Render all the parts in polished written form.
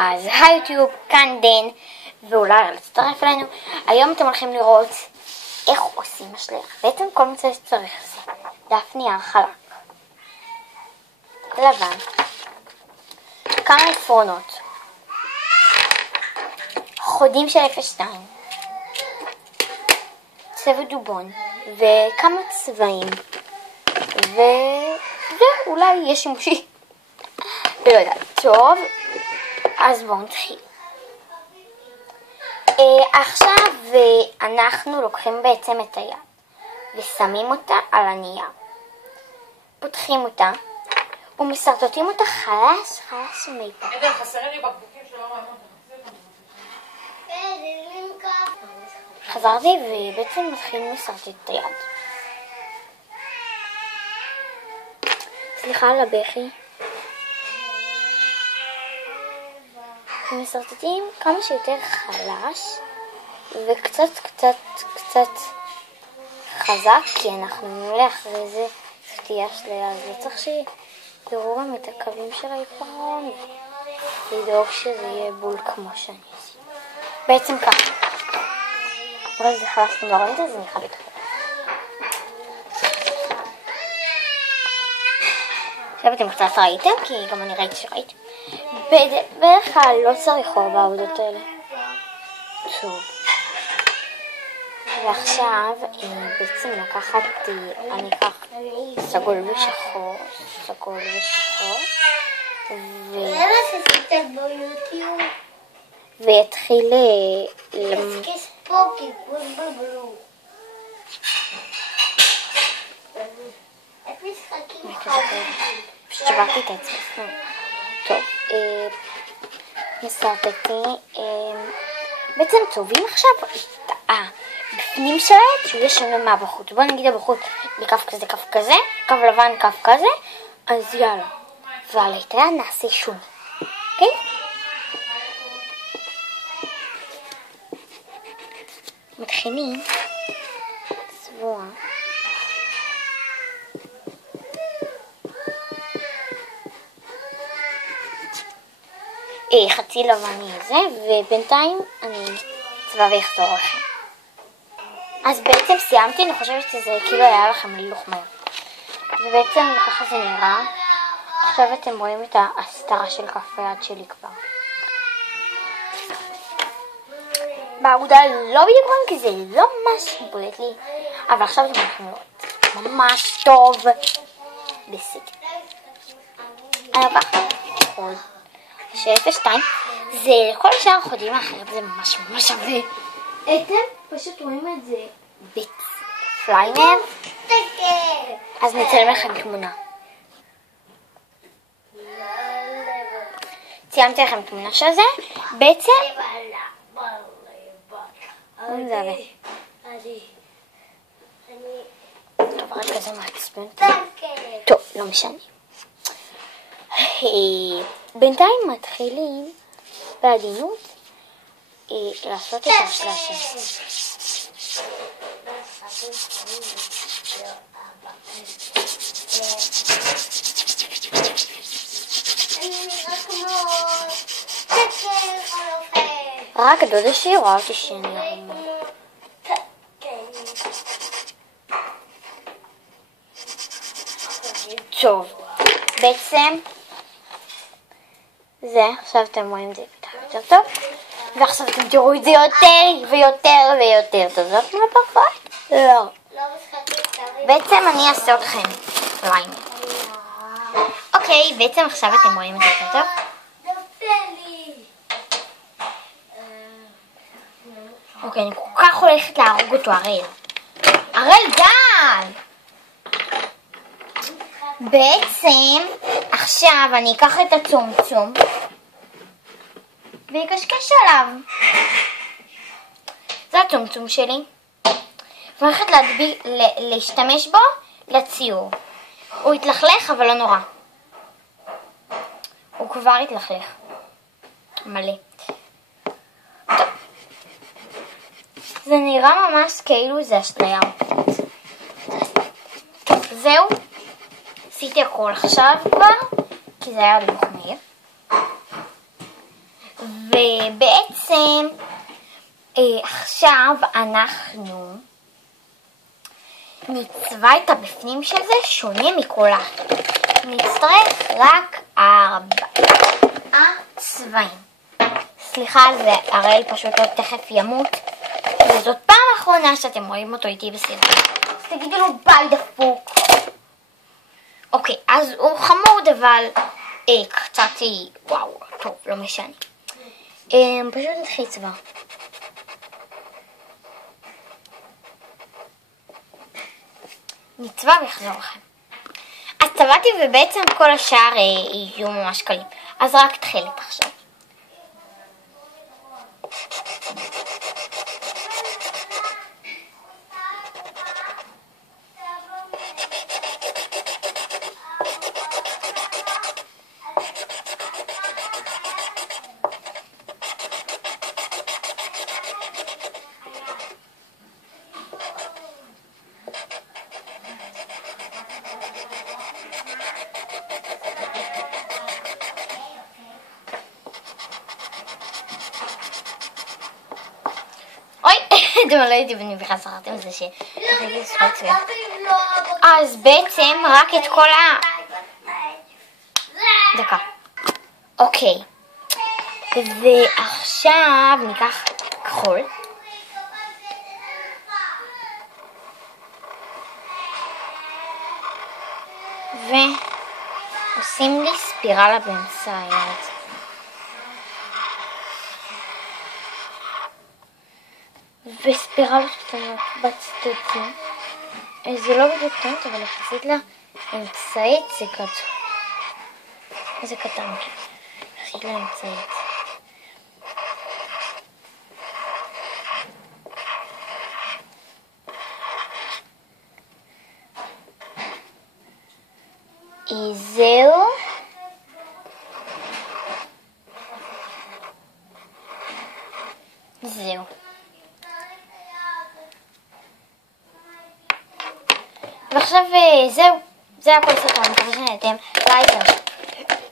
אז היוטיוב, כאן דן, ואולי להצטרף אלינו. היום אתם הולכים לראות איך עושים משלח. בעצם כל מה שצריך זה דף נייר חלק, לבן, כמה עפרונות, חודים של 0.2, צבע דובון וכמה צבעים, ואולי יש שימושי ולא יודע. טוב, אז בואו נתחיל. עכשיו אנחנו לוקחים בעצם את היד ושמים אותה על הנייר, פותחים אותה ומסרטטים אותה חלש חלש מיפה. חסרים לי בקבוקים שלא מאמנות. חזרתי ובעצם מתחילים לסרטט את היד. סליחה על הבכי. מסרטטים כמה שיותר חלש וקצת חזק, כי אנחנו נמלא אחרי זה סטייה שלילה, אז לא צריך שיראו גם את הקווים של העיפרון, לדאוג שזה יהיה בול כמו שאני עושה. בעצם ככה. אבל זה חלש נורא, זה נראה לי טוב. עכשיו אתם קצת ראיתם, כי גם אני ראיתי שראיתם. בדרך כלל לא צריך אור בעבודות האלה. טוב. ועכשיו בעצם לקחת, אני אקח סגול ושחור, ויתחיל פשוט שברתי את עצמי. טוב, מסרטטים, בעצם צובעים עכשיו את בפנים של העט שהוא יש שונה מהבחוץ. בוא נגיד הבחוץ בכף כזה, כף כזה, קו לבן, כף כזה, אז יאללה. ועל את היד נעשה שונה, אוקיי? מתחילים צבוע חצי לבני הזה, ובינתיים אני צבע ויחזור לכם. אז בעצם סיימתי, אני חושבת שזה כאילו היה לכם לילוך מהר. ובעצם ככה זה נראה. עכשיו אתם רואים את ההסתרה של כף היד שלי כבר. בעבודה לא בדיוק רואים, כי זה לא ממש בולט לי. אבל עכשיו אתם הולכים לראות. ממש טוב. בסדר. אני לוקחת חוד. ש0.2 זה כל שאר החודים האחרים, זה ממש שווה. אתם פשוט רואים את זה בפליימר, אז נצלם לכם תמונה. ציימתי לכם תמונה של זה. בעצם טוב, רק כזה מעצבן. טוב, לא משנה. בינתיים מתחילים בעדינות לעשות את השלש הזה. רק דודה שלי רואה אותי שאני ערומה. טוב, בעצם זה, עכשיו אתם רואים את זה יותר טוב, ועכשיו אתם תראו את זה יותר ויותר ויותר טוב. זאת מה פחות? לא. בעצם אני אעשה אתכם פליימר. אוקיי, בעצם עכשיו אתם רואים את זה יותר טוב. אוקיי, אני כל כך הולכת להרוג אותו, הראל די! בעצם עכשיו אני אקח את הצומצום ויקשקש עליו. זה הצומצום שלי, ואני הולכת להשתמש בו לציור. הוא התלכלך אבל לא נורא, הוא כבר התלכלך מלא. טוב. זה נראה ממש כאילו זה אשליה. זהו, עשיתי הכל עכשיו כבר, כי זה היה לי מחמיר. עכשיו אנחנו נצבע את הבפנים של זה שונה מכולה. נצטרך רק 4 צבעים. סליחה על זה, הראל פשוט עוד תכף ימות, וזאת פעם אחרונה שאתם רואים אותו איתי בסרטון. אז תגידו לו ביי דפוק. אוקיי, אז הוא חמוד, אבל קצת וואו, טוב, לא משנה. פשוט נתחיל צבע. נצבע ויחזור לכם. אז צבעתי ובעצם כל השאר יהיו ממש קלים. אז רק תחילת עכשיו. אתם לא יודעים, אני בכלל שכחתם את זה אז בעצם רק את כל דקה. אוקיי. ועכשיו ניקח כחול. ועושים לי ספירלה באמצע היד. וספירלות קטנות בצדדים. זה לא בדיוק קטנות, אבל יחסית לאמצעית זה כזו. זה קטן, יחסית לאמצעית. זהו. זהו. ועכשיו זהו, זה הכל סרטון, אני מקווה שנהנתם, לייק,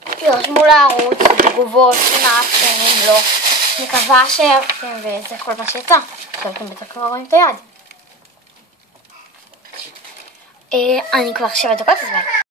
תרשמו לערוץ, תגובות, נאפתם, אם לא, מקווה שאהבתם וזה כל מה שיצא, חלקם בטח כבר רואים את היד. אני כבר 7 דקות, אז ביי.